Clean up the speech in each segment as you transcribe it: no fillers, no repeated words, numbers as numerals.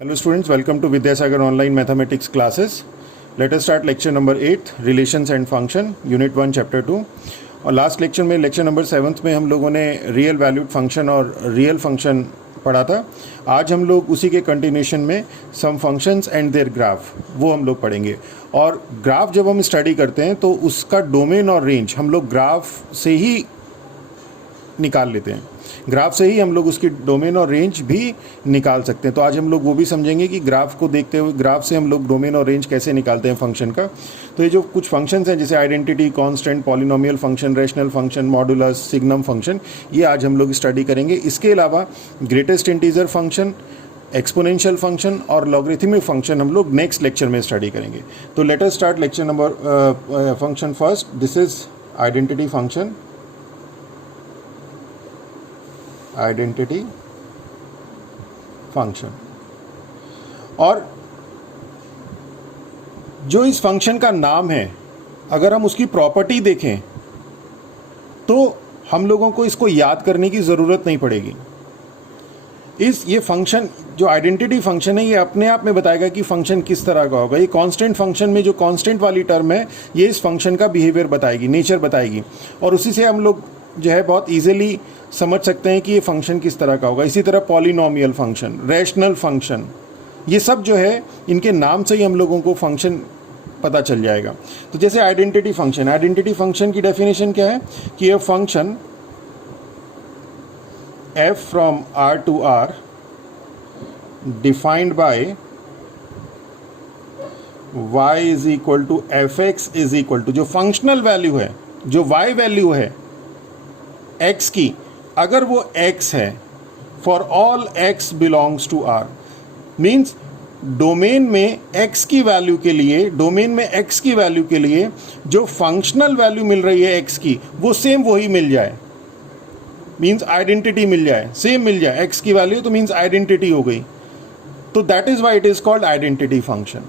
Hello students, welcome to Vidyasagar online mathematics classes. Let us start lecture number 8, relations and function, unit 1 chapter 2. और last lecture में lecture number 7 में हम लोगों ने real valued function और real function पढ़ा था. आज हम लोग उसी के कंटिन्यूशन में सम फंक्शंस एंड देयर ग्राफ वो हम लोग पढ़ेंगे. और ग्राफ जब हम स्टडी करते हैं तो उसका डोमेन और रेंज हम लोग ग्राफ से ही निकाल लेते हैं. ग्राफ से ही हम लोग उसकी डोमेन और रेंज भी निकाल सकते हैं. तो आज हम लोग वो भी समझेंगे कि ग्राफ को देखते हुए ग्राफ से हम लोग डोमेन और रेंज कैसे निकालते हैं फंक्शन का. तो ये जो कुछ फंक्शंस हैं जैसे identity, constant, polynomial function, rational function, modulus, signum function, ये आज हम लोग स्टडी करेंगे. इसके अलावा greatest integer function, exponential function और लॉगरिथमिक फंक्शन हम लोग नेक्स्ट लेक्चर में स्टडी करेंगे. तो let us start lecture number function first. This is identity function. Identity function. और जो इस फंक्शन का नाम है, अगर हम उसकी प्रॉपर्टी देखें तो हम लोगों को इसको याद करने की ज़रूरत नहीं पड़ेगी. ये फंक्शन जो आइडेंटिटी फंक्शन है ये अपने आप में बताएगा कि फंक्शन किस तरह का होगा. ये कांस्टेंट फंक्शन में जो कांस्टेंट वाली टर्म है ये इस फंक्शन का बिहेवियर बताएगी, नेचर बताएगी. और उसी से हम लोग जो है बहुत इजीली समझ सकते हैं कि ये फंक्शन किस तरह का होगा. इसी तरह पॉलिनोमियल फंक्शन, रैशनल फंक्शन, ये सब जो है इनके नाम से ही हम लोगों को फंक्शन पता चल जाएगा. तो जैसे आइडेंटिटी फंक्शन की डेफिनेशन क्या है कि ये function f from r to r defined by y is equal to fx is equal to, जो फंक्शनल वैल्यू है, जो y वैल्यू है x की, अगर वो x है for all x belongs to r, means domain में x की वैल्यू के लिए जो फंक्शनल वैल्यू मिल रही है x की वो सेम वही मिल जाए, मीन्स आइडेंटिटी मिल जाए, सेम मिल जाए x की वैल्यू, तो मीन्स आइडेंटिटी हो गई. तो that is why it is called identity function.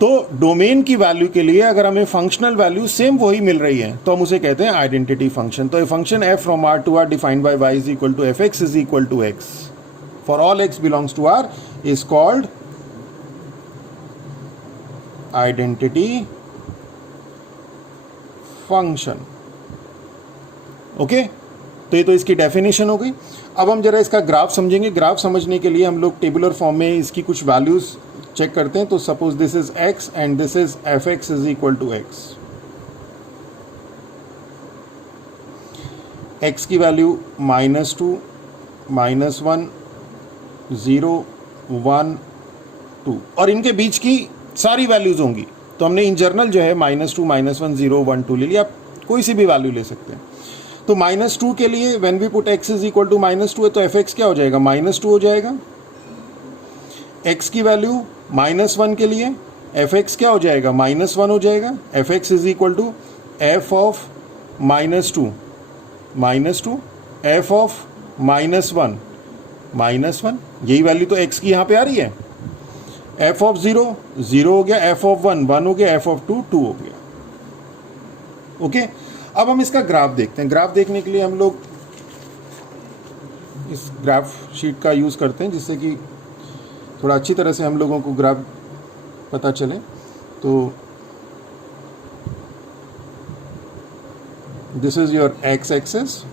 तो डोमेन की वैल्यू के लिए अगर हमें फंक्शनल वैल्यू सेम वही मिल रही है तो हम उसे कहते हैं आइडेंटिटी फंक्शन. तो ये function f from r to r defined by y is equal to fx is equal to x for all x belongs to r is called identity function. Okay, तो ये तो इसकी डेफिनेशन हो गई. अब हम जरा इसका ग्राफ समझेंगे. ग्राफ समझने के लिए हम लोग टेबुलर फॉर्म में इसकी कुछ वैल्यूज चेक करते हैं. तो suppose this is x and this is fx is equal to x. x की वैल्यू -2, -1, 0, 1, 2 और इनके बीच की सारी वैल्यूज होंगी. तो हमने इन जनरल जो है -2, -1, 0, 1, 2 ले लिया. आप कोई सी भी वैल्यू ले सकते हैं. तो -2 के लिए when we put x is equal to -2 है तो fx क्या हो जाएगा, -2 हो जाएगा. x की वैल्यू -1 के लिए fx क्या हो जाएगा, -1 हो जाएगा. fx is equal to f of -2 f of -1 -1. यही वैल्यू तो x की यहाँ पे आ रही है. f ऑफ 0 0 हो गया, f ऑफ 1 1 हो गया, f ऑफ 2 2 हो गया. ओके, अब हम इसका ग्राफ देखते हैं. ग्राफ देखने के लिए हम लोग इस ग्राफ शीट का यूज़ करते हैं जिससे कि थोड़ा अच्छी तरह से हम लोगों को ग्राफ पता चले. तो this is your x axis,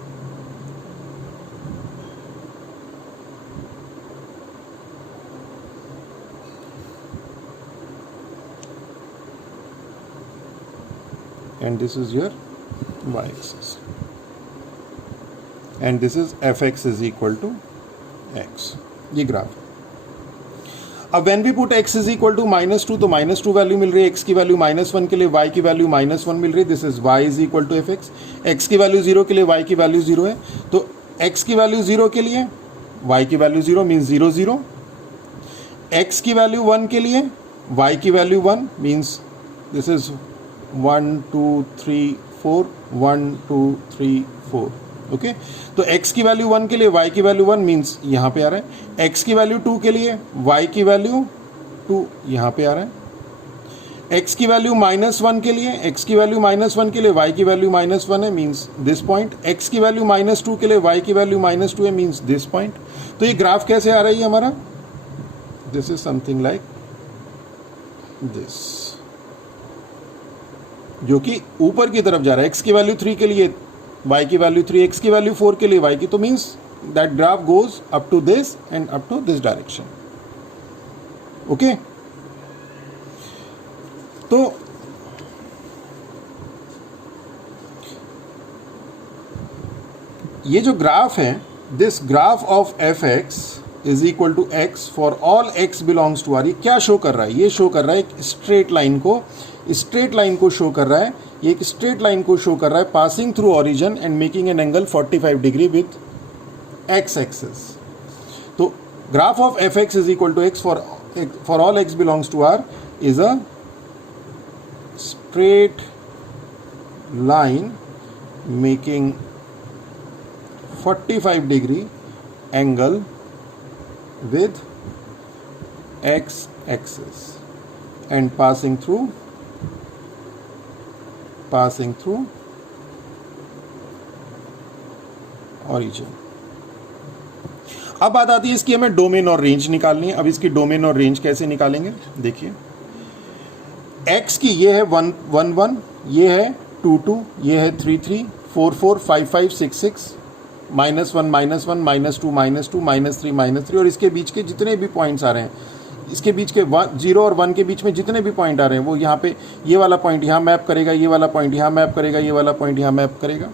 and this is your y axis, and this is fx is equal to x. ये ग्राफ. अब when we put x is equal to -2 तो -2 वैल्यू मिल रही है. x की वैल्यू -1 के लिए y की वैल्यू -1 मिल रही है. This is y is equal to fx. x की वैल्यू 0 के लिए y की वैल्यू 0 है. तो x की वैल्यू 0 के लिए y की वैल्यू 0 मीन्स 0 0. x की वैल्यू 1 के लिए y की value 1 means this is 1 2 3 4 1 2 3 4. Okay, तो x की वैल्यू 1 के लिए y की वैल्यू 1 मीन्स यहाँ पे आ रहा है. x की वैल्यू 2 के लिए y की वैल्यू 2 यहाँ पे आ रहा है. x की वैल्यू -1 के लिए, x की वैल्यू -1 के लिए y की वैल्यू -1 है, मीन्स दिस पॉइंट। x की वैल्यू -2 के लिए y की वैल्यू -2 है, मीन्स दिस पॉइंट। तो ये ग्राफ कैसे आ रही है हमारा, this is something like this, जो कि ऊपर की तरफ जा रहा है। x की वैल्यू 3 के लिए y की वैल्यू 3, x की वैल्यू 4 के लिए y की, तो means that graph goes up to this and up to this direction. Okay, तो ये जो ग्राफ है, this graph of F x is equal to x for all x belongs to R, ये क्या शो कर रहा है, ये शो कर रहा है एक स्ट्रेट लाइन को, स्ट्रेट लाइन को शो कर रहा है, ये एक स्ट्रेट लाइन को शो कर रहा है passing through origin and making an angle 45 degree with x axis. तो graph of F x is equal to x for all x belongs to R is a straight line making 45 degree angle with x axis and passing through origin। अब बात आती है इसकी, हमें domain और range निकालनी है। अब इसकी डोमेन और रेंज कैसे निकालेंगे, देखिए x की ये है 1 1 1, ये है 2 2, ये है 3 3, 4 4, 5 5, 6 6, -1 -1, -2 -2, -3 और इसके बीच के जितने भी पॉइंट्स आ रहे हैं, इसके बीच के 0 और 1 के बीच में जितने भी पॉइंट आ रहे हैं, वो यहाँ पे ये वाला पॉइंट यहाँ मैप करेगा, ये वाला पॉइंट यहाँ मैप करेगा, ये वाला पॉइंट यहाँ मैप करेगा।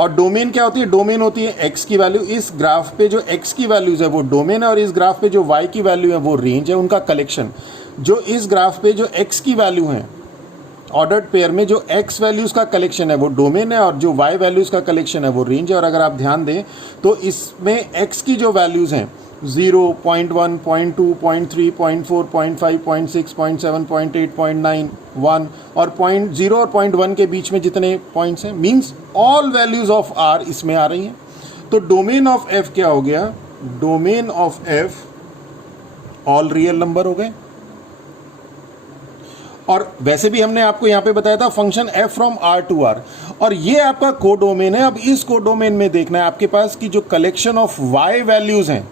और डोमेन क्या होती है, डोमेन होती है x की वैल्यू, इस ग्राफ पे जो x की वैल्यूज है वो डोमेन है, और इस ग्राफ पे जो y की वैल्यू है वो रेंज है, उनका कलेक्शन। जो इस ग्राफ पे जो x की वैल्यू है ऑर्डर्ड पेयर में जो x वैल्यूज का कलेक्शन है वो डोमेन है, और जो y वैल्यूज का कलेक्शन है वो रेंज है। और अगर आप ध्यान दें तो इसमें x की जो वैल्यूज हैं 0, 0.1, 0.2, 0.3, 0.4, 0.5, 0.6, 0.7, 0.8, 0.9, 1 और 0 और 0.1 के बीच में जितने पॉइंट्स हैं, means all values of r इसमें आ रही हैं। तो डोमेन ऑफ f क्या हो गया, domain of f all real number हो गए। और वैसे भी हमने आपको यहां पे बताया था function f from r to r, और ये आपका कोडोमेन है। अब इस कोडोमेन में देखना है आपके पास कि जो कलेक्शन ऑफ y वैल्यूज हैं,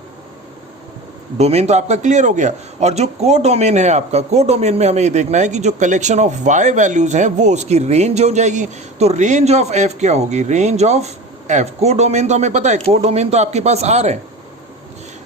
डोमेन तो आपका क्लियर हो गया, और जो कोडोमेन है आपका, कोडोमेन में हमें ये देखना है कि जो कलेक्शन ऑफ y वैल्यूज हैं वो उसकी रेंज हो जाएगी। तो रेंज ऑफ f क्या होगी, रेंज ऑफ f, कोडोमेन तो हमें पता है, कोडोमेन तो आपके पास r है,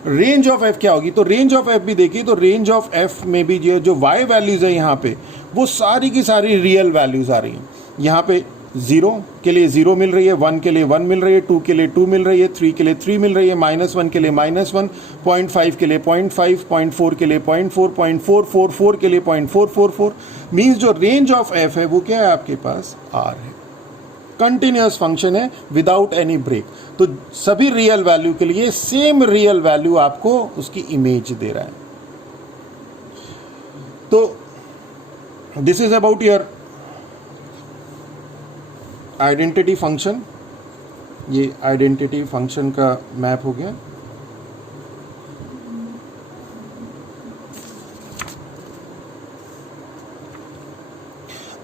रेंज ऑफ f क्या होगी, तो रेंज ऑफ f भी देखिए, तो रेंज ऑफ f में भी जो y वैल्यूज है यहाँ पे वो सारी की सारी रियल वैल्यूज आ रही हैं। यहाँ पे 0 के लिए 0 मिल रही है, 1 के लिए 1 मिल रही है, 2 के लिए 2 मिल रही है, 3 के लिए 3 मिल रही है, -1 के लिए -1, 0.5 के लिए 0.5, 0.4 के लिए 0.4, 0.444 के लिए 0.444, मीन्स जो रेंज ऑफ f है वो क्या है आपके पास, r है। कंटिन्यूअस फंक्शन है विदाउट एनी ब्रेक, तो सभी रियल वैल्यू के लिए सेम रियल वैल्यू आपको उसकी इमेज दे रहा है। तो this is about your identity function, ये आइडेंटिटी फंक्शन का मैप हो गया।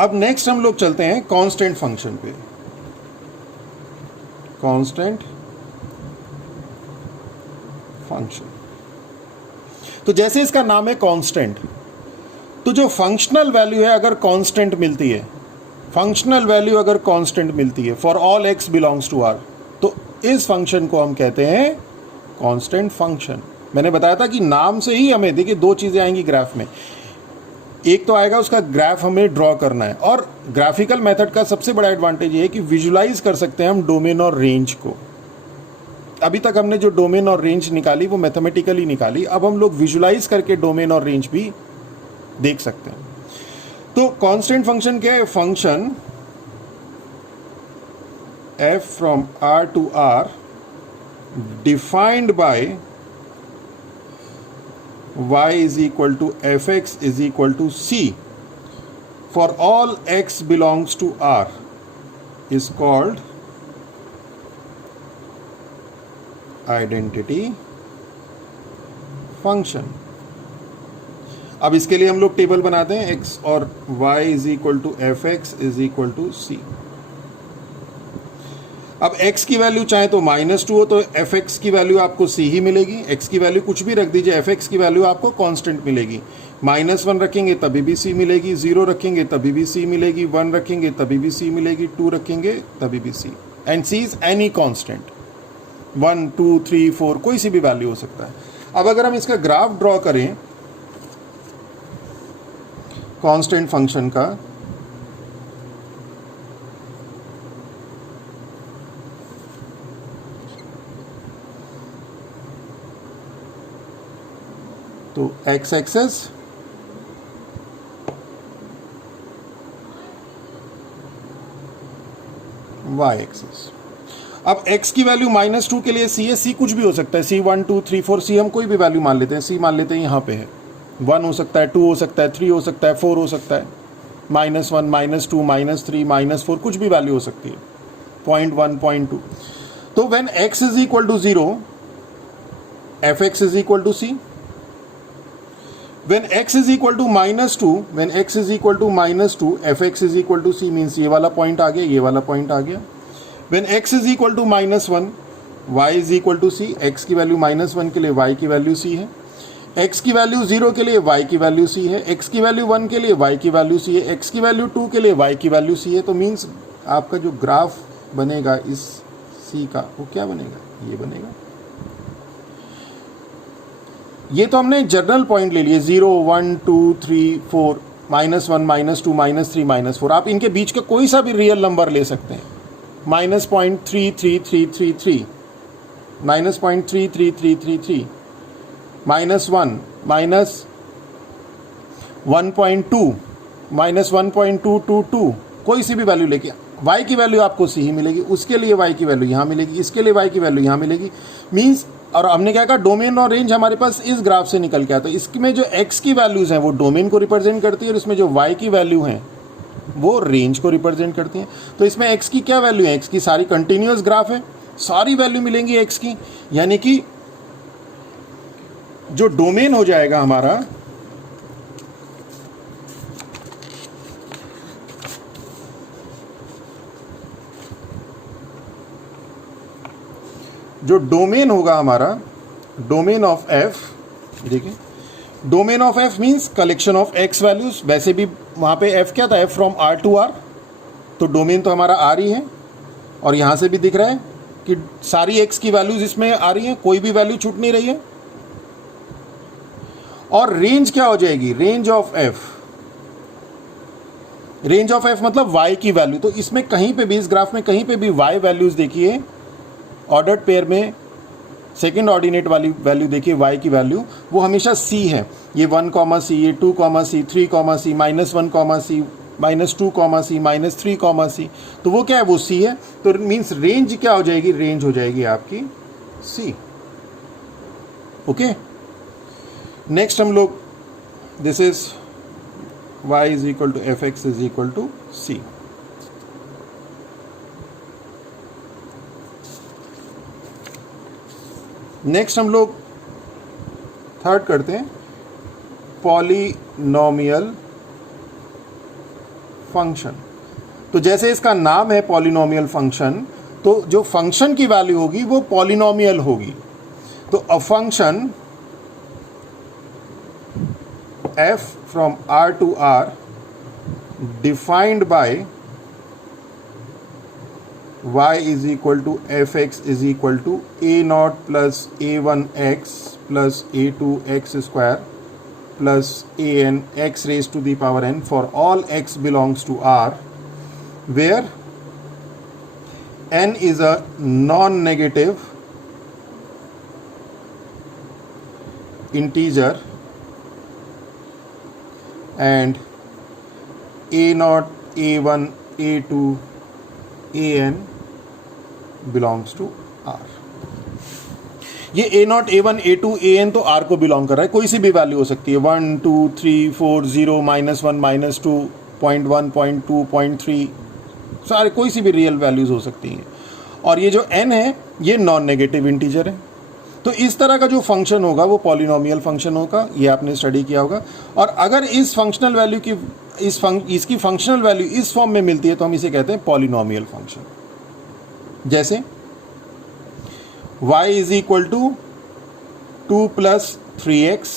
अब नेक्स्ट हम लोग चलते हैं कांस्टेंट फंक्शन पे। कांस्टेंट फंक्शन, तो जैसे इसका नाम है कांस्टेंट, तो जो फंक्शनल वैल्यू है अगर कांस्टेंट मिलती है, फंक्शनल वैल्यू अगर कांस्टेंट मिलती है for all x belongs to R, तो इस फंक्शन को हम कहते हैं कांस्टेंट फंक्शन। मैंने बताया था कि नाम से ही हमें देखिए दो चीजें आएंगी ग्राफ में, एक तो आएगा उसका ग्राफ हमें ड्रॉ करना है, और ग्राफिकल मेथड का सबसे बड़ा एडवांटेज ये है कि विजुलाइज कर सकते हैं हम डोमेन और रेंज को। अभी तक हमने जो डोमेन और रेंज निकाली वो मैथमेटिकली निकाली, अब हम लोग विजुलाइज करके डोमेन और रेंज भी देख सकते हैं। तो कांस्टेंट फंक्शन क्या है, function f from r to r defined by y is equal to fx is equal to c for all x belongs to r is called identity function। अब इसके लिए हम लोग टेबल बनाते हैं, x और y is equal to F x is equal to c. अब x की वैल्यू चाहे तो -2 हो तो एफ एक्स की वैल्यू आपको c ही मिलेगी, x की वैल्यू कुछ भी रख दीजिए, एफ एक्स की वैल्यू आपको कांस्टेंट मिलेगी। -1 रखेंगे तभी भी c मिलेगी, 0 रखेंगे तभी भी c मिलेगी, 1 रखेंगे तभी भी c मिलेगी, 2 रखेंगे तभी भी c, and c is any constant, 1 2 3 4 कोई सी भी वैल्यू हो सकता है। अब अगर हम इसका ग्राफ ड्रॉ करें कांस्टेंट फंक्शन का, तो x एक्सेस y एक्सेस। अब x की वैल्यू -2 के लिए c है, c कुछ भी हो सकता है, c 1 2 3 4 c हम कोई भी वैल्यू मान लेते हैं, c मान लेते हैं यहाँ पे है, 1 हो सकता है, 2 हो सकता है, 3 हो सकता है, 4 हो सकता है, -1 -2 -3 -4 कुछ भी वैल्यू हो सकती है, 0.1 0.2। तो when x is equal to 0 F x is equal to c, when x is equal to -2, when x is equal to -2 fx is equal to c means ये वाला पॉइंट आ गया, ये वाला पॉइंट आ गया। when x is equal to -1 y is equal to c, x की value -1 के लिए y की वैल्यू c है, x की वैल्यू 0 के लिए y की वैल्यू c है, x की वैल्यू 1 के लिए y की वैल्यू c है, x की वैल्यू 2 के लिए y की वैल्यू c है। तो मीन्स आपका जो ग्राफ बनेगा इस c का वो क्या बनेगा, ये बनेगा। ये तो हमने जनरल पॉइंट ले लिए, 0 1 2 3 4 -1 -2 -3 -4। आप इनके बीच का कोई सा भी रियल नंबर ले सकते हैं, -0.33333, -0.33333, -1 -1.2 -1.222, कोई सी भी वैल्यू लेके y की वैल्यू आपको c ही मिलेगी, उसके लिए y की वैल्यू यहाँ मिलेगी, इसके लिए y की वैल्यू यहाँ मिलेगी। मीन्स और हमने क्या कहा, डोमेन और रेंज हमारे पास इस ग्राफ से निकल के आता है। इसमें जो x की वैल्यूज हैं वो डोमेन को रिप्रेजेंट करती है और इसमें जो y की वैल्यू हैं वो रेंज को रिप्रेजेंट करती हैं। तो इसमें x की क्या वैल्यू है, x की सारी कंटिन्यूअस ग्राफ है, सारी वैल्यू मिलेंगी x की, यानी कि जो डोमेन हो जाएगा हमारा जो डोमेन होगा हमारा, डोमेन ऑफ f, देखिए domain of f means collection of x values. वैसे भी वहाँ पे f क्या था, f from r to r, तो डोमेन तो हमारा r ही है और यहाँ से भी दिख रहा है कि सारी x की वैल्यूज इसमें आ रही हैं, कोई भी वैल्यू छूट नहीं रही है। और रेंज क्या हो जाएगी, range of f, range of f मतलब y की वैल्यू। तो इसमें कहीं पे भी, इस ग्राफ में कहीं पे भी y वैल्यूज देखिए, ऑर्डर्ड पेयर में सेकेंड ऑर्डिनेट वाली वैल्यू देखिए, y की वैल्यू वो हमेशा c है। ये 1 c, ये 2 c, 3 c, -1 c, -2 c, -3 c, तो वो क्या है, वो c है। तो मीन्स रेंज क्या हो जाएगी, रेंज हो जाएगी आपकी c। ओके, नेक्स्ट हम लोग, this is y is equal to F x is equal to c। Next हम लोग थर्ड करते हैं, पॉलिनोमियल फंक्शन। तो जैसे इसका नाम है पॉलिनोमियल फंक्शन, तो जो फंक्शन की वैल्यू होगी वो पॉलिनोमियल होगी। तो अ function f from r to r defined by y is equal to fx is equal to a0 plus a1x plus a2x square plus an x raised to the power n for all x belongs to r, where n is a non-negative integer and a0, a1, a2, an belongs to r। ये a0, a1, a2, an तो r को belong कर रहा है, कोई सी भी value हो सकती है, 1 2 3 4 0 -1 -2 0.1 0.2 0.3, सारे कोई सी भी रियल वैल्यूज हो सकती हैं। और ये जो n है ये नॉन नेगेटिव इंटीजर है। तो तो इस तरह का जो फंक्शन होगा वो पॉलिनोमियल फंक्शन होगा, ये आपने स्टडी किया होगा। और अगर इस फंक्शनल वैल्यू की इसकी फंक्शनल वैल्यू इस फॉर्म में मिलती है तो हम इसे कहते हैं पॉलिनोमियल फंक्शन। जैसे y is equal to 2 + 3x,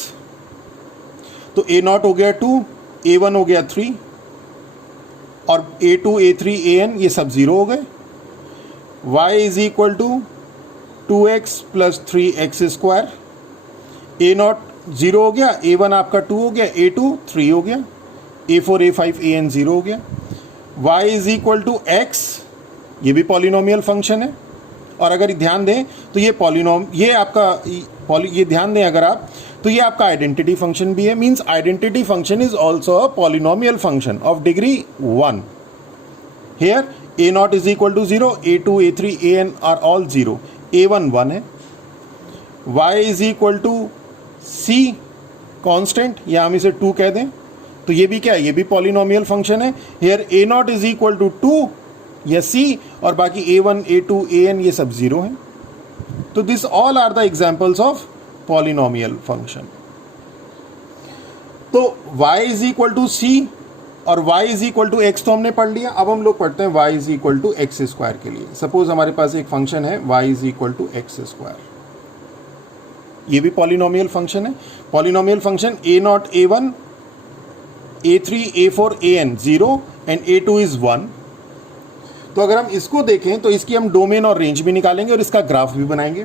तो a0 हो गया 2, a1 हो गया 3 और a2 a3 an ये सब 0 हो गए। y is equal to 2x + 3x square, a0 0 हो गया, a1 आपका 2 हो गया, a2 3 हो गया, a4 a5 an 0 हो गया। y is equal to x, ये भी पॉलिनोमियल फंक्शन है। और अगर ध्यान दें तो ये ध्यान दें अगर आप, तो ये आपका आइडेंटिटी फंक्शन भी है। Means identity function is also a polynomial function of degree 1। Here a0 is equal to 0, a2 a3 an are all 0, a1 1 है। y is equal to c constant, या हम इसे 2 कह दें, तो ये भी क्या है, ये भी पॉलिनोमियल फंक्शन है। Here a0 is equal to 2 या c, और बाकी a1 a2 an ये सब 0 हैं। तो this all are the examples of polynomial function. तो y is equal to c और y is equal to x तो हमने पढ़ लिया। अब हम लोग पढ़ते हैं y is equal to x square के लिए। सपोज हमारे पास एक फंक्शन है y is equal to x square, ये भी पॉलिनोमियल फंक्शन है। Polynomial function a0 a1 a3 a4 an 0 and a2 is 1। तो अगर हम इसको देखें तो इसकी हम डोमेन और रेंज भी निकालेंगे और इसका ग्राफ भी बनाएंगे।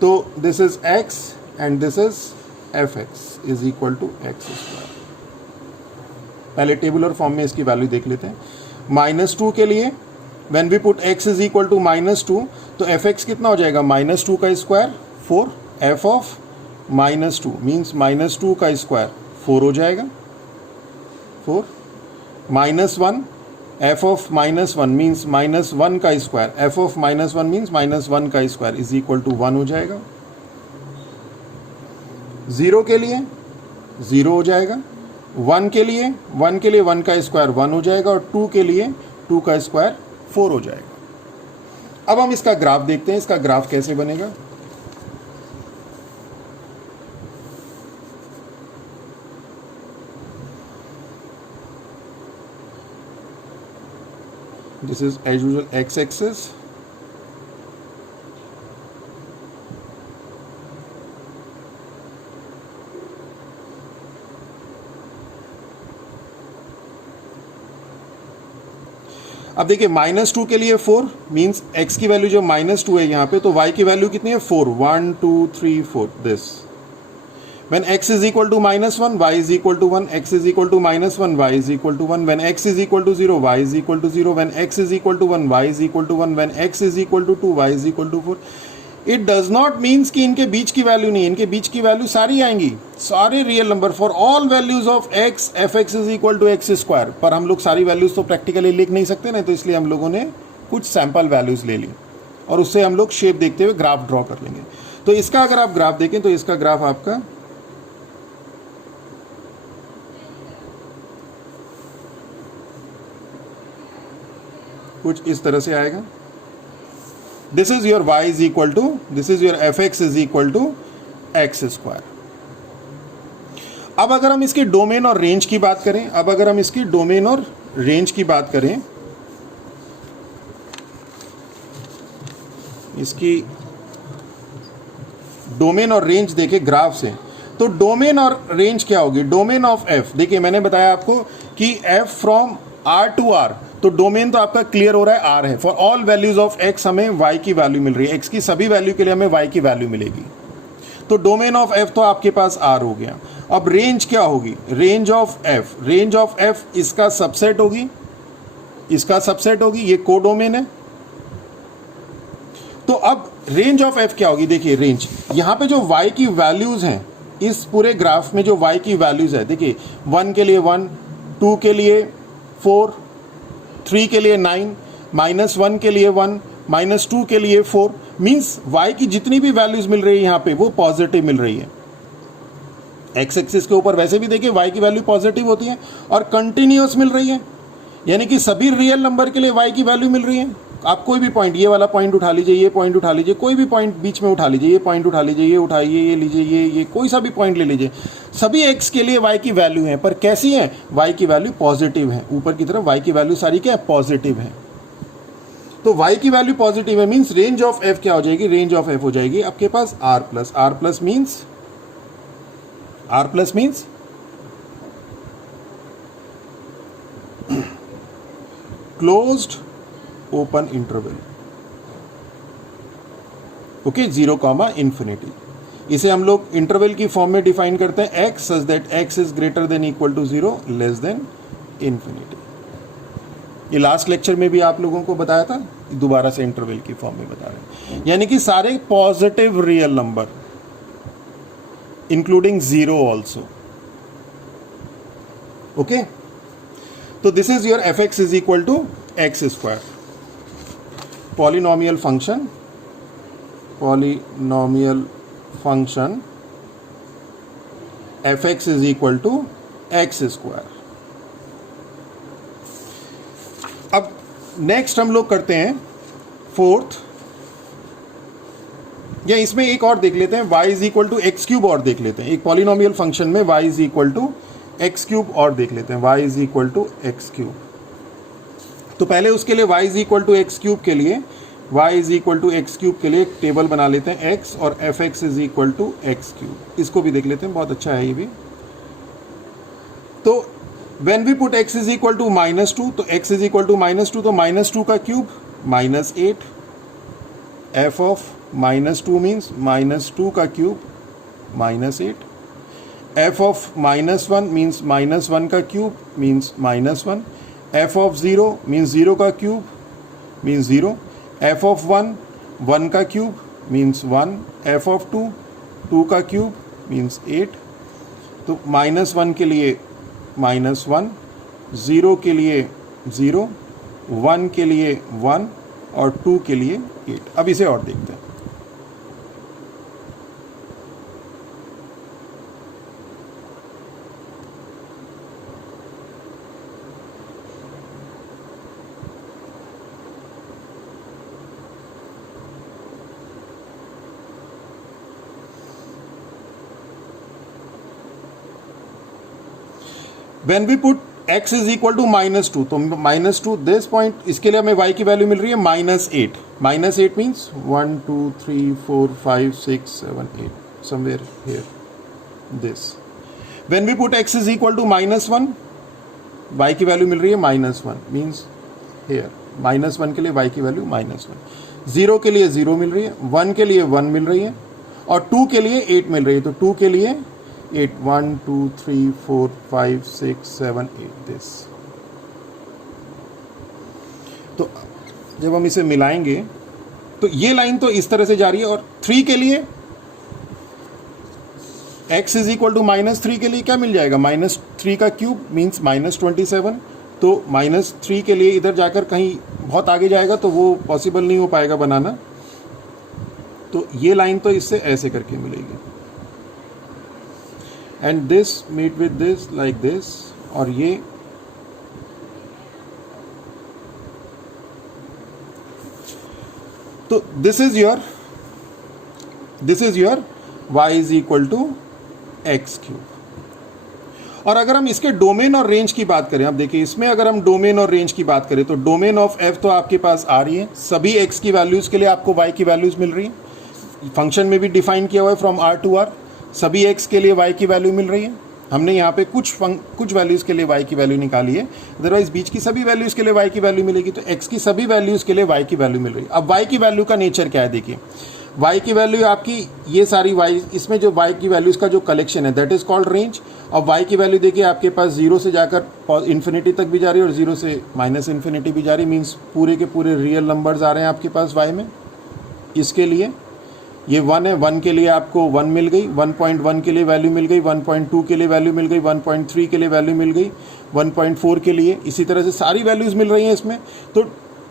तो this is x and this is fx is equal to x square. पहले टेबुलर फॉर्म में इसकी वैल्यू देख लेते हैं। -2 के लिए when we put x is equal to -2, तो fx कितना हो जाएगा, -2 का स्क्वायर 4, f ऑफ -2 मीन्स -2 का स्क्वायर 4 हो जाएगा 4, -1 f ऑफ -1 मीन्स -1 का स्क्वायर, f ऑफ -1 मीन्स -1 का स्क्वायर इज इक्वल टू 1 हो जाएगा। 0 के लिए 0 हो जाएगा, 1 के लिए 1 का स्क्वायर 1 हो जाएगा, और 2 के लिए 2 का स्क्वायर 4 हो जाएगा। अब हम इसका ग्राफ देखते हैं, इसका ग्राफ कैसे बनेगा। This is as usual x-axis, अब देखिए -2 के लिए 4 मीन्स x की वैल्यू जो -2 है यहाँ पे, तो y की वैल्यू कितनी है 4, 1 2 3 4 this. When x is equal to -1, y is equal to 1, x is equal to -1, y is equal to 1, when x is equal to 0, y is equal to 0, when x is equal to 1, y is equal to 1, when x is equal to 2, y is equal to 4. It does not means कि इनके बीच की value नहीं, इनके बीच की value सारी आएंगी, सारे real number for all values of x, fx is equal to x square. पर हम लोग सारी वैल्यूज तो प्रैक्टिकली लिख नहीं सकते ना, तो इसलिए हम लोगों ने कुछ सैम्पल वैल्यूज ले ली और उससे हम लोग शेप देखते हुए ग्राफ ड्रॉ कर लेंगे। तो इसका अगर आप ग्राफ देखें तो इसका ग्राफ आपका कुछ इस तरह से आएगा। This is your y is equal to, this is your fx is equal to x square. अब अगर हम इसकी डोमेन और रेंज की बात करें, इसकी डोमेन और रेंज देखें ग्राफ से, तो डोमेन और रेंज क्या होगी, डोमेन ऑफ f। देखिए मैंने बताया आपको कि f from r to r, तो डोमेन तो आपका क्लियर हो रहा है r है। For all values of x हमें y की वैल्यू मिल रही है, x की सभी वैल्यू के लिए हमें y की वैल्यू मिलेगी। तो डोमेन ऑफ f तो आपके पास r हो गया। अब रेंज क्या होगी, रेंज ऑफ f इसका सबसेट होगी, ये कोडोमेन है। तो अब रेंज ऑफ f क्या होगी, देखिए रेंज, यहाँ पे जो y की वैल्यूज हैं इस पूरे ग्राफ में, जो y की वैल्यूज है, देखिए 1 के लिए 1, 2 के लिए 4, 3 के लिए 9, -1 के लिए 1, -2 के लिए 4, मीन्स y की जितनी भी वैल्यूज मिल रही है यहाँ पे वो पॉजिटिव मिल रही है। एक्स एक्सिस के ऊपर वैसे भी देखिए y की वैल्यू पॉजिटिव होती है और कंटिन्यूअस मिल रही है, यानी कि सभी रियल नंबर के लिए y की वैल्यू मिल रही है आप कोई भी पॉइंट, ये वाला पॉइंट उठा लीजिए, ये पॉइंट उठा लीजिए, कोई भी पॉइंट बीच में उठा लीजिए, ये पॉइंट उठा लीजिए, ये उठाइए, ये लीजिए, ये कोई सा भी पॉइंट ले लीजिए, सभी एक्स के लिए वाई की वैल्यू है, पर कैसी है, वाई की वैल्यू पॉजिटिव है, ऊपर की तरफ वाई की वैल्यू सारी क्या है, पॉजिटिव है। तो y की वैल्यू पॉजिटिव है मींस रेंज ऑफ f क्या हो जाएगी, रेंज ऑफ f हो जाएगी आपके पास r plus means closed open interval, okay, 0, infinity. इसे हम लोग इंटरवल की फॉर्म में डिफाइन करते हैं x such that x is greater than equal to 0 less than infinity. ये लास्ट लेक्चर में भी आप लोगों को बताया था, दोबारा से इंटरवल की फॉर्म में बता रहे हैं, यानी कि सारे positive real number including 0 also, okay. तो this is your fx is equal to x square, polynomial function fx is equal to x square. अब नेक्स्ट हम लोग करते हैं फोर्थ, या इसमें एक और देख लेते हैं, y is equal to X cube और देख लेते हैं, एक पॉलिनोमियल फंक्शन में y is equal to X cube और देख लेते हैं, y is equal to X cube. तो पहले उसके लिए y is equal to X cube के लिए, y is equal to X cube के लिए एक टेबल बना लेते हैं x और fx is equal to X cube, इसको भी देख लेते हैं, बहुत अच्छा है ये भी। तो when we put x is equal to -2, तो x is equal to -2, तो -2 का क्यूब -8, f of -2 means -2 का क्यूब -8, f of -1 means -1 का cube means -1, f of 0 means 0 का क्यूब means 0, f of 1 का क्यूब means 1, f of 2 का cube means 8। तो -1 के लिए -1, 0 के लिए 0, 1 के लिए 1 और 2 के लिए 8। अब इसे और देखते हैं। When we put x is equal to -2, तो -2 दिस पॉइंट, इसके लिए हमें y की वैल्यू मिल रही है -8, -8 means 1 2 3 4 5 6 7 8 somewhere here this. When we put x is equal to -1, y की वैल्यू मिल रही है -1 मीन्स हियर, -1 के लिए y की वैल्यू -1, 0 के लिए 0 मिल रही है, 1 के लिए 1 मिल रही है और 2 के लिए 8 मिल रही है, तो 2 के लिए 8, 1 2 3 4 5 6 7 8 दिस। तो जब हम इसे मिलाएंगे तो ये लाइन तो इस तरह से जा रही है, और 3 के लिए x इज इक्वल टू -3 के लिए क्या मिल जाएगा, -3 का क्यूब मीन्स -27, तो -3 के लिए इधर जाकर कहीं बहुत आगे जाएगा तो वो पॉसिबल नहीं हो पाएगा बनाना, तो ये लाइन तो इससे ऐसे करके मिलेगी, and this meet with this like this, और ये तो this is your y is equal to X cube. और अगर हम इसके डोमेन और रेंज की बात करें, अब देखिए इसमें अगर हम डोमेन और रेंज की बात करें तो डोमेन ऑफ f तो आपके पास आ रही है, सभी x की वैल्यूज के लिए आपको y की वैल्यूज मिल रही है, फंक्शन में भी डिफाइन किया हुआ है फ्रॉम r टू r, सभी x के लिए y की वैल्यू मिल रही है, हमने यहाँ पे कुछ वैल्यूज़ के लिए y की वैल्यू निकाली है, अदरवाइज बीच की सभी वैल्यूज़ के लिए y की वैल्यू मिलेगी, तो x की सभी वैल्यूज़ के लिए y की वैल्यू मिल रही है। अब y की वैल्यू का नेचर क्या है, देखिए y की वैल्यू आपकी ये सारी y, इसमें जो y की वैल्यूज़ का जो कलेक्शन है दैट इज़ कॉल्ड रेंज, और y की वैल्यू देखिए आपके पास 0 से जाकर इन्फिनिटी तक भी जा रही है और 0 से -इन्फिनिटी भी जा रही है, मीन्स पूरे के पूरे रियल नंबर्स आ रहे हैं आपके पास y में। इसके लिए ये 1 है, 1 के लिए आपको 1 मिल गई, 1.1 के लिए वैल्यू मिल गई, 1.2 के लिए वैल्यू मिल गई, 1.3 के लिए वैल्यू मिल गई, 1.4 के लिए, इसी तरह से सारी वैल्यूज़ मिल रही हैं इसमें। तो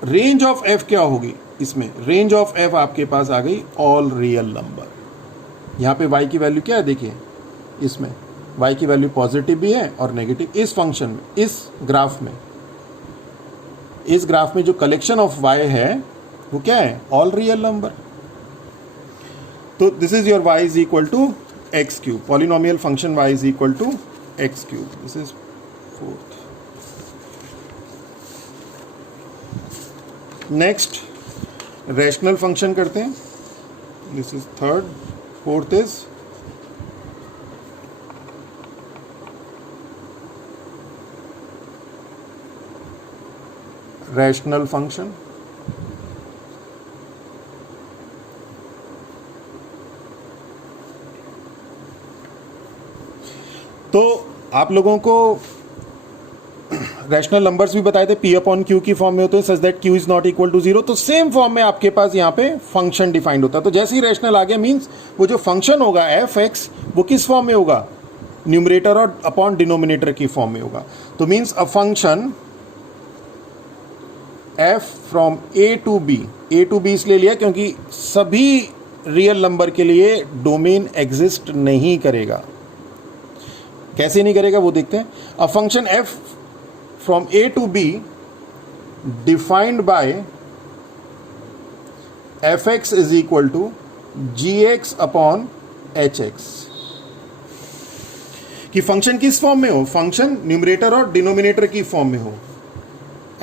रेंज ऑफ f क्या होगी इसमें, रेंज ऑफ f आपके पास आ गई ऑल रियल नंबर। यहाँ पे y की वैल्यू क्या है, देखिए इसमें y की वैल्यू पॉजिटिव भी है और नेगेटिव, इस फंक्शन में, इस ग्राफ में इस ग्राफ में जो कलेक्शन ऑफ y है वो क्या है, ऑल रियल नंबर। तो this is your y is equal to X cube, polynomial function y is equal to X cube. This is fourth. Next rational function करते हैं, this is third. Fourth is rational function. तो आप लोगों को rational numbers भी बताए थे, P upon Q की फॉर्म में होते हैं, such that Q is not equal to 0। तो सेम फॉर्म में आपके पास यहाँ पे फंक्शन डिफाइंड होता है। तो जैसे ही रैशनल आ गया मीन्स वो जो फंक्शन होगा एफ एक्स वो किस फॉर्म में होगा, न्यूमरेटर और अपॉन डिनोमिनेटर की फॉर्म में होगा। तो means a function f from a to b इसलिए लिया क्योंकि सभी रियल नंबर के लिए डोमेन एग्जिस्ट नहीं करेगा। कैसे नहीं करेगा वो देखते हैं। A function f from a to b defined by fx is equal to gx upon hx। कि फंक्शन किस फॉर्म में हो, फंक्शन न्यूमरेटर और डिनोमिनेटर की फॉर्म में हो,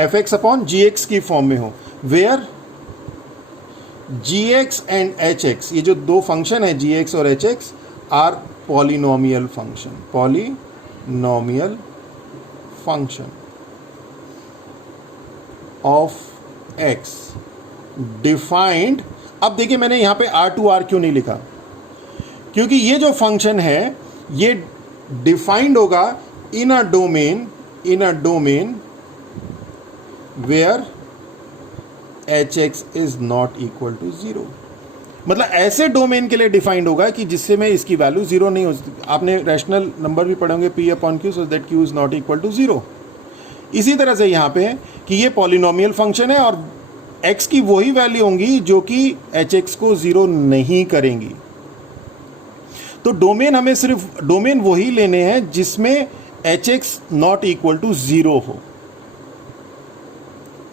fx अपॉन gx की फॉर्म में हो, वेयर gx एंड hx, ये जो दो फंक्शन है gx और hx are polynomial function, polynomial function of x defined. अब देखिए मैंने यहां पे R क्यों नहीं लिखा, क्योंकि ये जो फंक्शन है ये डिफाइंड होगा in a domain where hx is not equal to 0। मतलब ऐसे डोमेन के लिए डिफाइंड होगा कि जिससे में इसकी वैल्यू 0 नहीं हो सकती। आपने रैशनल नंबर भी पढ़े होंगे, p upon q, so that q is not equal to 0। इसी तरह से यहाँ पे कि ये पॉलिनोमियल फंक्शन है और x की वही वैल्यू होंगी जो कि hx को 0 नहीं करेंगी। तो डोमेन हमें सिर्फ डोमेन वही लेने हैं जिसमें hx नॉट इक्वल टू 0 हो।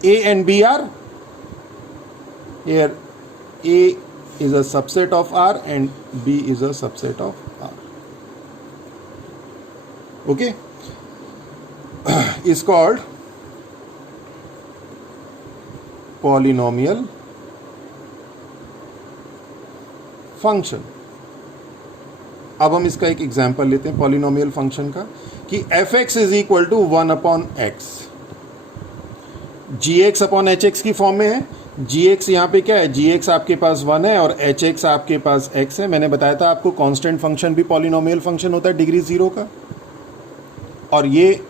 A and B are here, A is a subset of R and B is a subset of R. Okay, is called polynomial function। अब हम इसका एक एग्जांपल लेते हैं पॉलिनोमियल फंक्शन का, कि fx is equal to 1 upon x. gx upon hx की form में है। gx यहाँ पे क्या है, gx आपके पास 1 है और hx आपके पास x है। मैंने बताया था आपको कांस्टेंट फंक्शन भी पॉलिनोमियल फंक्शन होता है डिग्री 0 का, और ये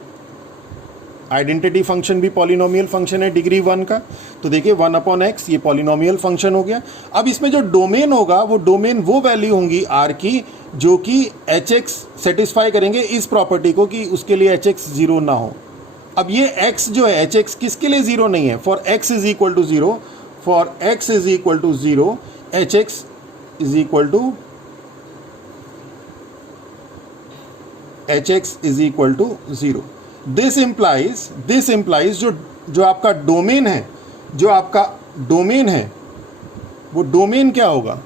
आइडेंटिटी फंक्शन भी पॉलिनोमियल फंक्शन है डिग्री 1 का। तो देखिए 1 अपॉन x ये पॉलिनोमियल फंक्शन हो गया। अब इसमें जो डोमेन होगा वो डोमेन वो वैल्यू होंगी r की जो कि hx सेटिस्फाई करेंगे इस प्रॉपर्टी को कि उसके लिए hx 0 ना हो। अब ये x जो है hx किसके लिए 0 नहीं है, for x is equal to 0, for x is equal to 0 hx is equal to is equal to 0। This implies जो आपका डोमेन है वो डोमेन क्या होगा,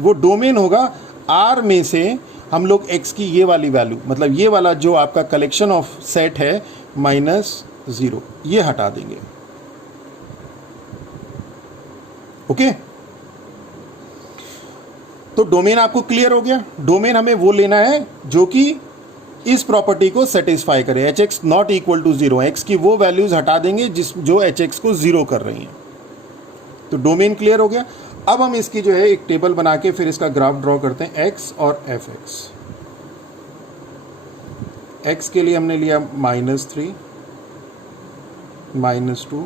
वो डोमेन होगा R में से हम लोग x की ये वाली वैल्यू, मतलब ये वाला जो आपका कलेक्शन ऑफ सेट है -0, ये हटा देंगे। ओके, तो डोमेन आपको क्लियर हो गया। डोमेन हमें वो लेना है जो कि इस प्रॉपर्टी को सेटिस्फाई करे, hx not equal to 0, x की वो वैल्यूज हटा देंगे जो hx को 0 कर रही हैं। तो डोमेन क्लियर हो गया। अब हम इसकी जो है एक टेबल बना के फिर इसका ग्राफ ड्रॉ करते हैं, x और fx। x के लिए हमने लिया -3, -2,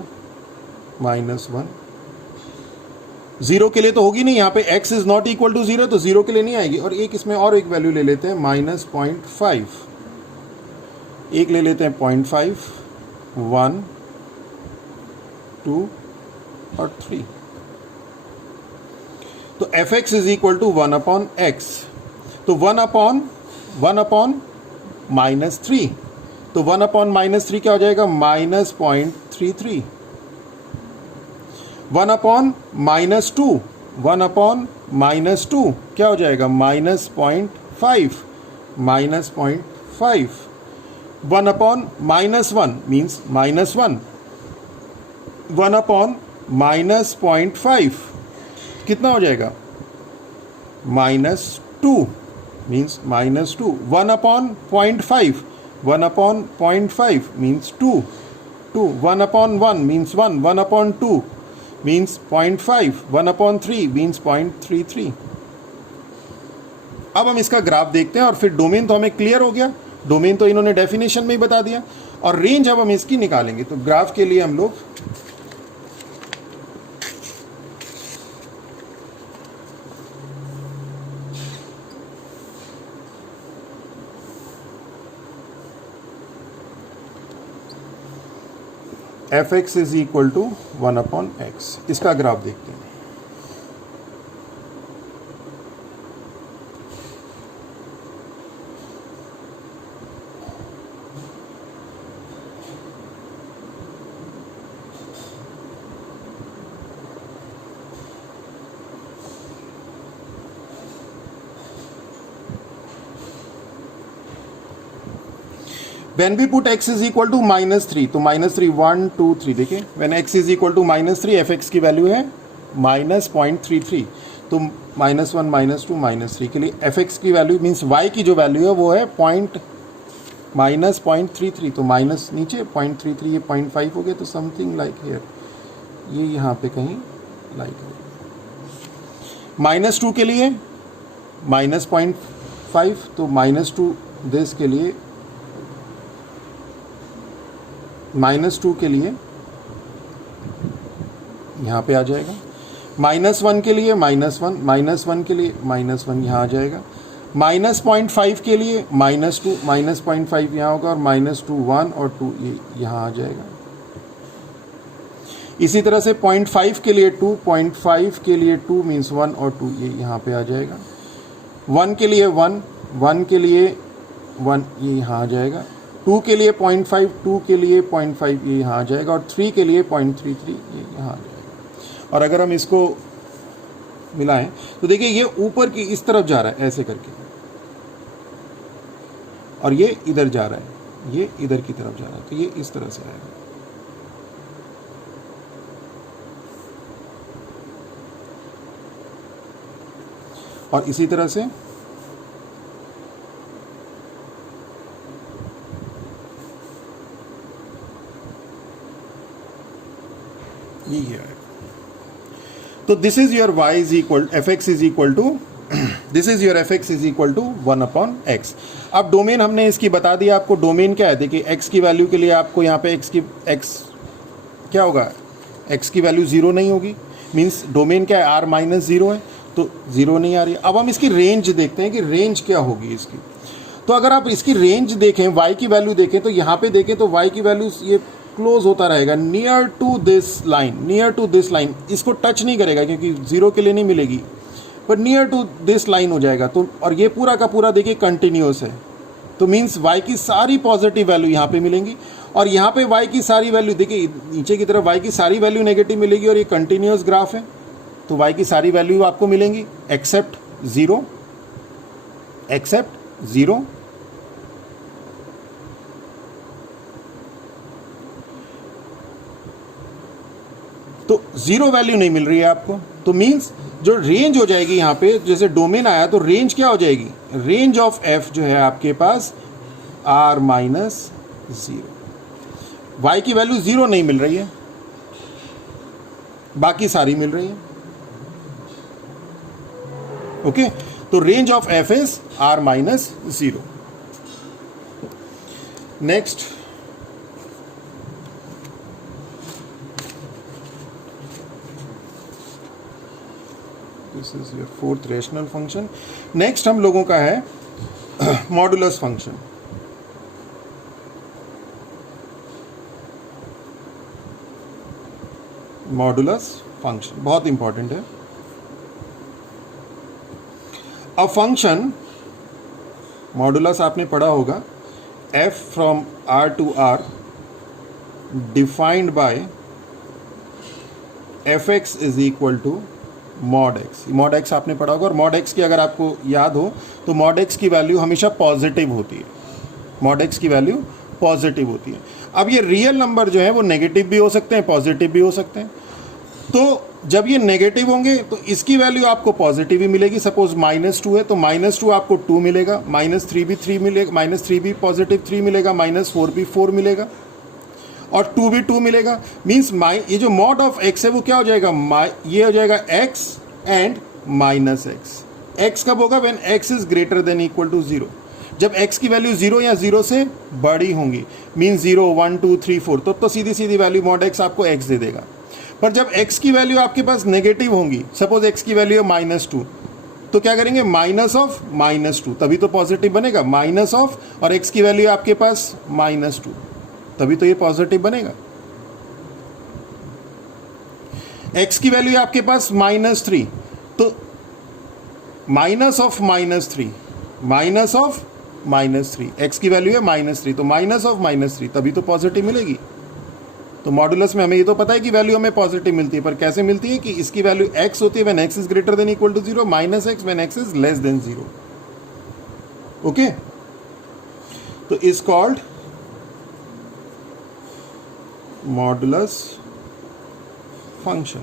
-1। 0 के लिए तो होगी नहीं, यहाँ पे x is not equal to 0, तो 0 के लिए नहीं आएगी। और एक इसमें और एक वैल्यू ले लेते हैं -0.5, एक ले लेते हैं 0.5, 1, 2 और 3। तो fx is equal to 1 upon x, तो 1 अपॉन -3, तो 1/-3 क्या हो जाएगा, -0.33। 1/-2, 1/-2 क्या हो जाएगा, -0.5, -0.5। 1/-1 मीन्स -1, 1/-0.5 कितना हो जाएगा, -2 means -2। 1/0.5, 1/0.5 means 2, 1/1 means 1, 1/2 means 0.5, 1/3 means 0.33। अब हम इसका ग्राफ देखते हैं और फिर डोमेन तो हमें क्लियर हो गया, डोमेन तो इन्होंने डेफिनेशन में ही बता दिया, और रेंज अब हम इसकी निकालेंगे। तो ग्राफ के लिए हम लोग fx is equal to 1/x, इसका ग्राफ देखते हैं। When we put x is equal to -3, तो -3 1 2 3, देखिए when x is equal to -3 fx की वैल्यू है -0.33, तो -1 -2 -3 के लिए fx की वैल्यू मीन्स y की जो वैल्यू है वो है -0.33, तो माइनस नीचे 0.33, ये 0.5 हो गया, तो समथिंग लाइक हियर, ये यहाँ पे कहीं लाइक -2 के लिए -0.5, तो -2 दिस के लिए -2 के लिए यहाँ पे आ जाएगा, -1 के लिए -1, -1 के लिए -1 यहाँ आ जाएगा, -0.5 के लिए -2, -0.5 यहाँ होगा, और -2 1 और 2 ये यहाँ आ जाएगा। इसी तरह से 0.5 के लिए 2, 0.5 के लिए 2 मीन्स 1 और 2 ये यहाँ पे आ जाएगा, 1 के लिए 1, 1 के लिए 1 ये यहाँ आ जाएगा, 2 के लिए 0.5, 2 के लिए 0.5 ये यहाँ आ जाएगा, और 3 के लिए 0.33 ये यहाँ आ जाएगा। और अगर हम इसको मिलाएं तो देखिए ये ऊपर की इस तरफ जा रहा है ऐसे करके, और ये इधर जा रहा है, ये इधर की तरफ जा रहा है, तो ये इस तरह से आएगा। और इसी तरह से ये आएगा। तो this is your y is equal fx is equal to this is your fx is equal to 1/x। अब डोमेन हमने इसकी बता दिया आपको, डोमेन क्या है, देखिए x की वैल्यू के लिए आपको यहाँ पे x क्या होगा, x की वैल्यू 0 नहीं होगी, मीन्स डोमेन क्या है, r-0 है, तो 0 नहीं आ रही है। अब हम इसकी रेंज देखते हैं कि रेंज क्या होगी इसकी। तो अगर आप इसकी रेंज देखें, y की वैल्यू देखें, तो यहाँ पे देखें तो y की वैल्यू ये क्लोज होता रहेगा near to this line, near to this line, इसको टच नहीं करेगा क्योंकि 0 के लिए नहीं मिलेगी, पर नियर टू दिस लाइन हो जाएगा। तो और ये पूरा का पूरा देखिए कंटिन्यूस है, तो मीन्स y की सारी पॉजिटिव वैल्यू यहाँ पे मिलेंगी, और यहाँ पे y की सारी वैल्यू देखिए नीचे की तरफ y की सारी वैल्यू नेगेटिव मिलेगी, और ये कंटिन्यूस ग्राफ है, तो y की सारी वैल्यू आपको मिलेंगी एक्सेप्ट 0, एक्सेप्ट 0। तो 0 वैल्यू नहीं मिल रही है आपको, तो मीन्स जो रेंज हो जाएगी यहाँ पे, जैसे डोमेन आया तो रेंज क्या हो जाएगी, रेंज ऑफ f जो है आपके पास r-0, y की वैल्यू 0 नहीं मिल रही है, बाकी सारी मिल रही है। ओके, तो range of f is r-0। Next, this is your fourth rational function. Next हम लोगों का है मॉडुलस फंक्शन। मॉडुलस फंक्शन बहुत इंपॉर्टेंट है। अ फंक्शन, मॉडुलस आपने पढ़ा होगा f from R to R defined by fx is equal to mod x. mod x आपने पढ़ा होगा, और mod x की अगर आपको याद हो तो mod x की वैल्यू हमेशा पॉजिटिव होती है, mod x की वैल्यू पॉजिटिव होती है। अब ये रियल नंबर जो है वो नेगेटिव भी हो सकते हैं, पॉजिटिव भी हो सकते हैं। तो जब ये नेगेटिव होंगे तो इसकी वैल्यू आपको पॉजिटिव ही मिलेगी। सपोज -2 है तो -2 आपको 2 मिलेगा, -3 भी 3 मिलेगा, -3 भी पॉजिटिव 3 मिलेगा, -4 भी 4 मिलेगा, और 2 भी 2 मिलेगा। मीन्स ये जो मॉड ऑफ x है वो क्या हो जाएगा, ये हो जाएगा x एंड -x। x कब होगा, when x is greater than equal to 0। जब x की वैल्यू 0 या 0 से बड़ी होंगी, मीन्स 0 1 2 3 4, तो सीधी सीधी वैल्यू मॉड x आपको x दे देगा। पर जब x की वैल्यू आपके पास नेगेटिव होंगी, सपोज x की वैल्यू है -2, तो क्या करेंगे, माइनस ऑफ -2, तभी तो पॉजिटिव बनेगा। माइनस ऑफ, और x की वैल्यू आपके पास -2, तभी तो ये पॉजिटिव बनेगा। x की वैल्यू आपके पास -3, तो minus of -3, minus of -3, x की वैल्यू है -3, तो माइनस ऑफ -3, तभी तो पॉजिटिव मिलेगी। तो मॉडुलस में हमें ये तो पता है कि वैल्यू हमें पॉजिटिव मिलती है, पर कैसे मिलती है कि इसकी वैल्यू x होती है when x is greater than equal to 0, -x when x is less than 0। Okay, तो इज कॉल्ड मॉडुलस फंक्शन।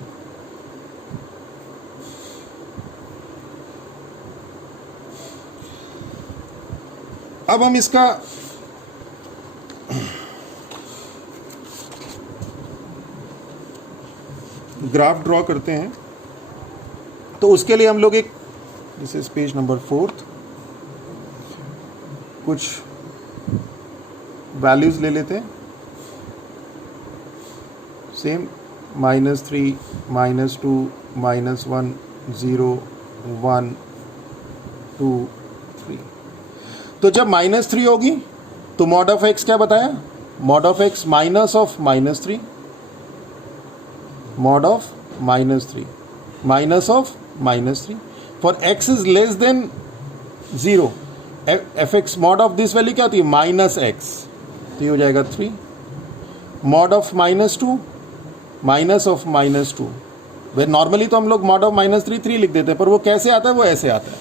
अब हम इसका ग्राफ ड्रॉ करते हैं। तो उसके लिए हम लोग एक, दिस इज पेज नंबर 4, कुछ वैल्यूज ले लेते हैं। सेम -3, -2, -1, 0, 1, 2, 3। तो जब -3 होगी तो मॉड ऑफ x क्या बताया, mod of x minus of -3, mod of -3, minus of -3, for x is less than 0, fx mod of this value क्या होती है, -x, तो ये हो जाएगा 3। mod of -2, minus of -2, way normally तो हम लोग mod of -3 लिख देते हैं, पर वो कैसे आता है, वो ऐसे आता है।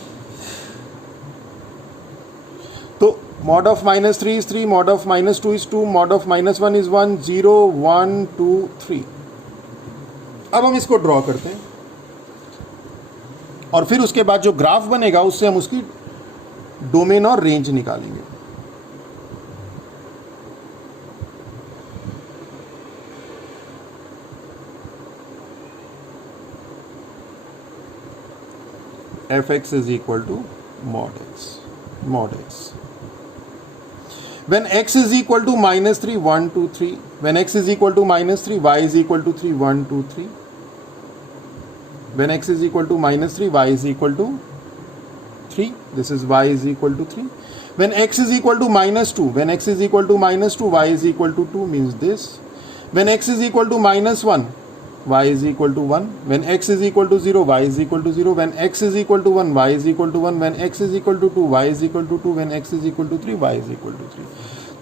तो mod of -3 is 3, mod of -2 is 2, mod of -1 is 1, 0 1 2 3। अब हम इसको ड्रॉ करते हैं, और फिर उसके बाद जो ग्राफ बनेगा उससे हम उसकी डोमेन और रेंज निकालेंगे। fx is equal to mod x, when x is equal to -3 1 2 3, when x is equal to -3 y is equal to 3 1 2 3, when x is equal to -3 y is equal to 3, this is y is equal to 3, when x is equal to -2, when x is equal to -2 y is equal to 2, means this, when x is equal to -1 y is equal to 1, when x is equal to 0 y is equal to 0, when x is equal to 1 y is equal to 1, when x is equal to 2 y is equal to 2, when x is equal to 3 y is equal to 3।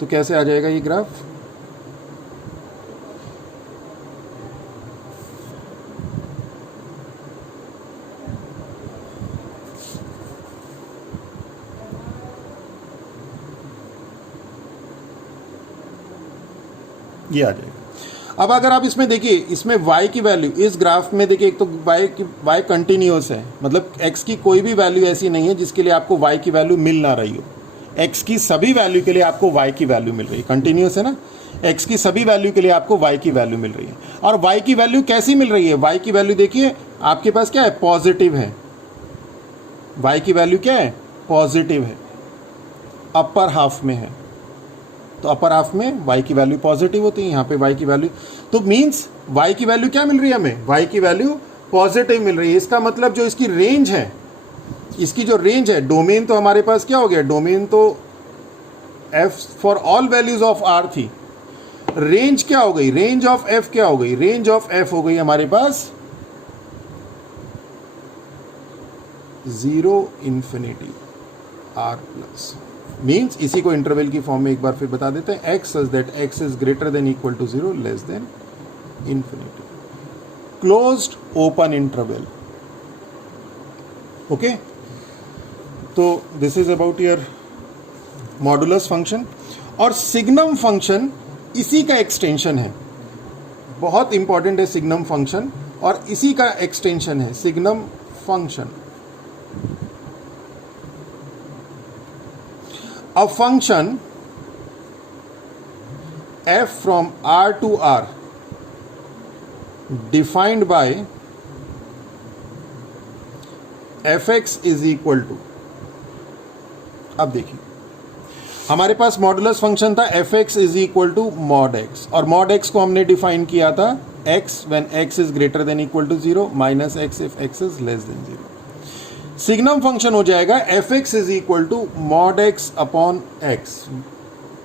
तो कैसे आ जाएगा ये graph, ये आ जाएगा। अब अगर आप इसमें देखिए, इसमें y की वैल्यू इस ग्राफ में देखिए, एक तो y कंटिन्यूअस है, मतलब x की कोई भी वैल्यू ऐसी नहीं है जिसके लिए आपको y की वैल्यू मिल ना रही हो। x की सभी वैल्यू के लिए आपको y की वैल्यू मिल रही है, कंटिन्यूअस है ना, x की सभी वैल्यू के लिए आपको y की वैल्यू मिल रही है। और y की वैल्यू कैसी मिल रही है, y की वैल्यू देखिए आपके पास क्या है, पॉजिटिव है। y की वैल्यू क्या है, पॉजिटिव है, अपर हाफ में है, तो अपर हाफ में y की वैल्यू पॉजिटिव होती है, यहाँ पे y की वैल्यू, तो मीन्स y की वैल्यू क्या मिल रही है हमें, y की वैल्यू पॉजिटिव मिल रही है। इसका मतलब जो इसकी रेंज है, इसकी जो रेंज है, डोमेन तो हमारे पास क्या हो गया, डोमेन तो f for all values of r थी, रेंज क्या हो गई, रेंज ऑफ f क्या हो गई, रेंज ऑफ f हो गई हमारे पास 0 इंफिनिटी। आर प्लस, मीन्स इसी को इंटरवल की फॉर्म में एक बार फिर बता देते हैं, x such that x is greater than equal to 0 less than infinity, closed open interval. Okay, तो this is about your modulus function. और सिग्नम फंक्शन इसी का एक्सटेंशन है, बहुत इंपॉर्टेंट है सिग्नम फंक्शन, और इसी का एक्सटेंशन है signum function. A function f from R to R defined by fx is equal to, अब देखिए हमारे पास मॉडुलस फंक्शन था fx is equal to mod x, और मॉड x को हमने डिफाइन किया था x when x is greater than equal to 0 minus x if x is less than 0. Signum function हो जाएगा fx is equal to mod x upon x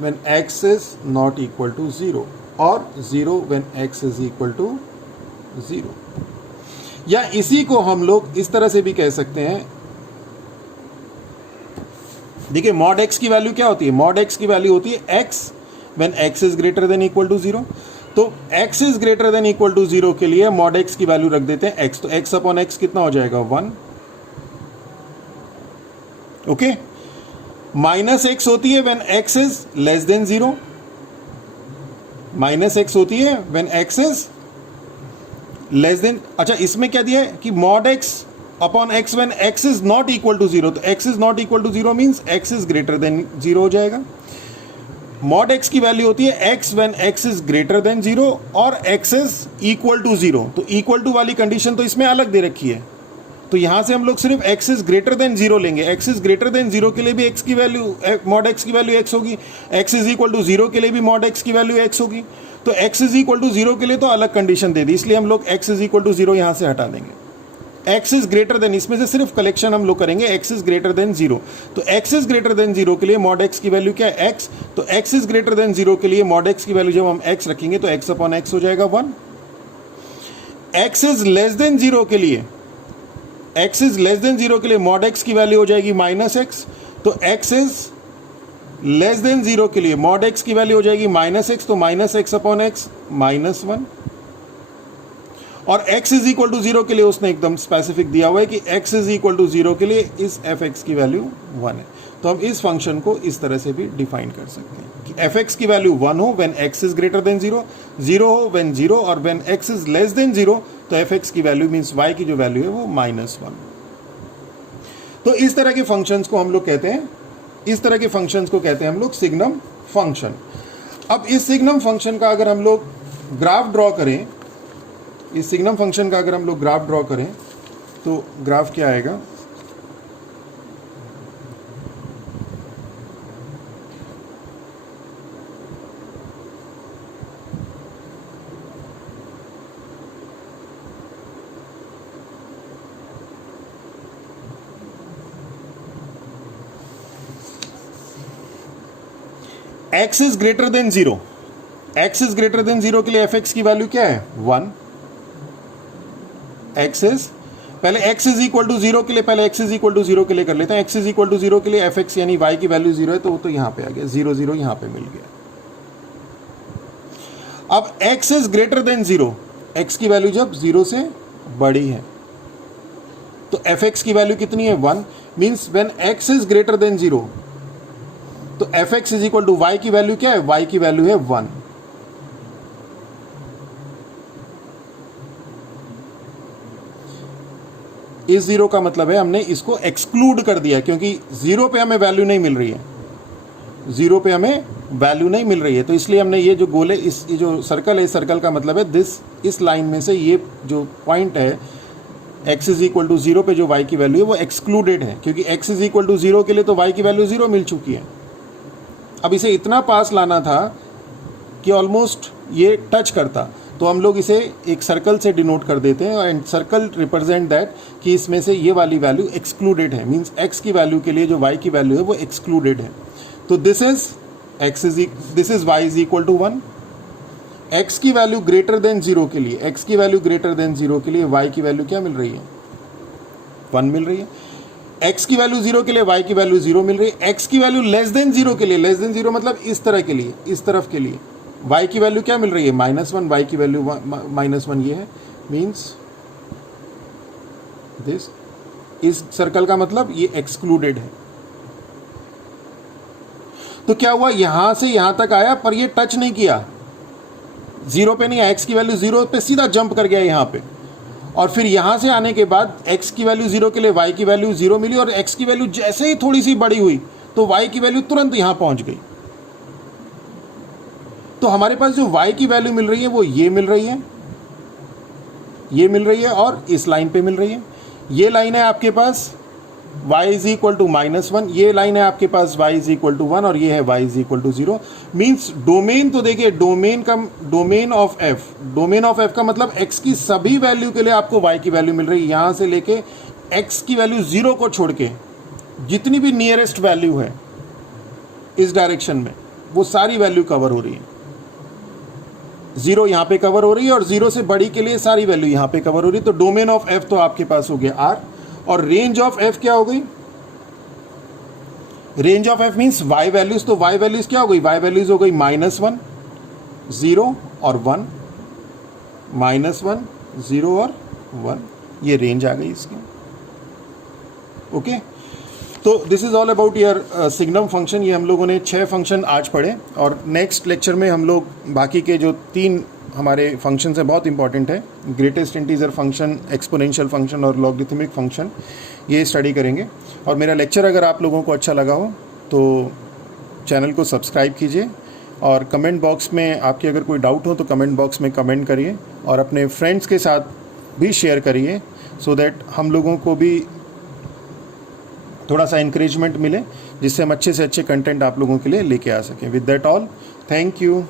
when x is not equal to 0 और 0 when x is equal to 0. या इसी को हम लोग इस तरह से भी कह सकते हैं, देखिए मॉड x की वैल्यू क्या होती है, मॉड x की वैल्यू होती है x when x is greater than equal to 0. तो x is greater than equal to 0 के लिए मॉड x की वैल्यू रख देते हैं x, तो x अपॉन x कितना हो जाएगा 1. ओके, माइनस एक्स होती है when x is less than 0, minus x होती है when x is less than, अच्छा इसमें क्या दिया है कि mod x upon x when x is not equal to 0, तो x is not equal to 0 means x is greater than 0 हो जाएगा. मॉड x की वैल्यू होती है x when x is greater than 0 और x इज इक्वल टू 0, तो equal to वाली condition तो इसमें अलग दे रखी है, तो यहां से हम लोग सिर्फ x इज ग्रेटर देन 0 लेंगे. x इज ग्रेटर देन 0 के लिए भी x की वैल्यू मॉड x की वैल्यू x होगी, x इज इक्वल टू 0 के लिए भी मॉड x की वैल्यू x होगी. तो x इज इक्वल टू 0 के लिए तो अलग कंडीशन दे दी, इसलिए हम लोग x इज इक्वल टू 0 यहां से हटा देंगे. x इज ग्रेटर देन, इसमें से सिर्फ कलेक्शन हम लोग करेंगे x इज ग्रेटर देन 0, तो x इज ग्रेटर देन 0 के लिए मॉड x की वैल्यू क्या है x, तो x इज ग्रेटर देन 0 के लिए मॉड x की वैल्यू जब हम x रखेंगे तो x अपॉन x हो जाएगा 1. x इज लेस देन 0 के लिए, x इज लेस देन 0 के लिए मॉड x की वैल्यू हो जाएगी माइनस x, तो x इज लेस देन 0 के लिए मॉड x की वैल्यू हो जाएगी माइनस x, तो minus x upon x minus 1. और x इज इक्वल टू 0 के लिए उसने एकदम स्पेसिफिक दिया हुआ है कि x इज इक्वल टू 0 के लिए इस fx की वैल्यू 1 है. तो हम इस फंक्शन को इस तरह से भी डिफाइन कर सकते हैं कि fx की वैल्यू 1 हो when x is greater than 0, 0 हो व्हेन 0, और when x is less than 0 तो fx की वैल्यू मींस y की जो वैल्यू है वो माइनस 1. तो इस तरह के फंक्शंस को हम लोग कहते हैं, इस तरह के फंक्शंस को कहते हैं हम लोग सिग्नम फंक्शन. अब इस सिग्नम फंक्शन का अगर हम लोग ग्राफ ड्रॉ करें, इस सिग्नम फंक्शन का अगर हम लोग ग्राफ ड्रॉ करें तो ग्राफ क्या आएगा, x is greater than 0, x is greater than 0 के लिए fx की वैल्यू क्या है 1. x इज, पहले x इज इक्वल टू 0 के लिए, पहले x इज इक्वल टू 0 के लिए कर लेते हैं. x इज इक्वल टू 0 के लिए fx यानी y की वैल्यू 0 है, तो वो तो यहां पे आ गया 0 0 यहां पे मिल गया. अब x is greater than 0, x की वैल्यू जब 0 से बड़ी है तो fx की वैल्यू कितनी है 1, means when x is greater than 0 तो fx is equal to y की वैल्यू क्या है, y की वैल्यू है 1. इस 0 का मतलब है हमने इसको एक्सक्लूड कर दिया, क्योंकि 0 पे हमें वैल्यू नहीं मिल रही है, 0 पे हमें वैल्यू नहीं मिल रही है, तो इसलिए हमने ये जो गोल है, इस ये जो सर्कल है, इस सर्कल का मतलब है इस लाइन में से ये जो पॉइंट है x इज इक्वल टू 0 पे जो y की वैल्यू है वो एक्सक्लूडेड है, क्योंकि x इज इक्वल टू 0 के लिए तो y की वैल्यू 0 मिल चुकी है. अब इसे इतना पास लाना था कि ऑलमोस्ट ये टच करता, तो हम लोग इसे एक सर्कल से डिनोट कर देते हैं, एंड सर्कल रिप्रेजेंट दैट कि इसमें से ये वाली वैल्यू एक्सक्लूडेड है, मींस x की वैल्यू के लिए जो y की वैल्यू है वो एक्सक्लूडेड है. तो this is y is equal to 1. x की वैल्यू ग्रेटर देन 0 के लिए, x की वैल्यू ग्रेटर देन 0 के लिए y की वैल्यू क्या मिल रही है 1 मिल रही है. x की वैल्यू 0 के लिए y की वैल्यू 0 मिल रही है, x की वैल्यू लेस देन 0 के लिए, लेस देन 0 मतलब इस तरह के लिए, इस तरफ के लिए y की वैल्यू क्या मिल रही है -1, y की वैल्यू -1 ये है, मीन्स दिस, इस सर्कल का मतलब ये एक्सक्लूडेड है। तो क्या हुआ, यहां से यहां तक आया पर ये टच नहीं किया, 0 पे नहीं आया, x की वैल्यू 0 पे सीधा जंप कर गया यहां पे, और फिर यहां से आने के बाद x की वैल्यू 0 के लिए y की वैल्यू 0 मिली, और x की वैल्यू जैसे ही थोड़ी सी बड़ी हुई तो y की वैल्यू तुरंत यहां पहुंच गई। तो हमारे पास जो y की वैल्यू मिल रही है वो ये मिल रही है, ये मिल रही है, और इस लाइन पे मिल रही है। ये लाइन है आपके पास y इज इक्वल टू -1, ये लाइन है आपके पास y इज इक्वल टू 1, और ये है y is equal to 0। Means domain, तो देखिए डोमेन ऑफ f का मतलब x की सभी वैल्यू के लिए आपको y की वैल्यू मिल रही है, यहां से लेके x की वैल्यू 0 को छोड़ के जितनी भी नियरेस्ट वैल्यू है इस डायरेक्शन में वो सारी वैल्यू कवर हो रही है। 0 यहाँ पे कवर हो रही है, और 0 से बड़ी के लिए सारी वैल्यू यहाँ पे कवर हो रही है। तो डोमेन ऑफ f तो आपके पास हो गया R, और रेंज ऑफ f क्या हो गई, range of f means y values, तो y वैल्यूज क्या हो गई, y वैल्यूज हो गई -1, 0 और 1, -1, 0 और 1, ये रेंज आ गई इसकी। ओके, तो this is all about your signum function. ये हम लोगों ने 6 फंक्शन आज पढ़े, और नेक्स्ट लेक्चर में हम लोग बाकी के जो 3 हमारे फंक्शंस हैं, बहुत इंपॉर्टेंट है, greatest integer function, exponential function और लॉगरिथमिक फंक्शन, ये स्टडी करेंगे। और मेरा लेक्चर अगर आप लोगों को अच्छा लगा हो तो चैनल को सब्सक्राइब कीजिए, और कमेंट बॉक्स में आपके अगर कोई डाउट हो तो कमेंट बॉक्स में कमेंट करिए, और अपने फ्रेंड्स के साथ भी शेयर करिए, सो दैट हम लोगों को भी थोड़ा सा इंकरेजमेंट मिले, जिससे हम अच्छे से अच्छे कंटेंट आप लोगों के लिए लेके आ सकें। With that all, thank you.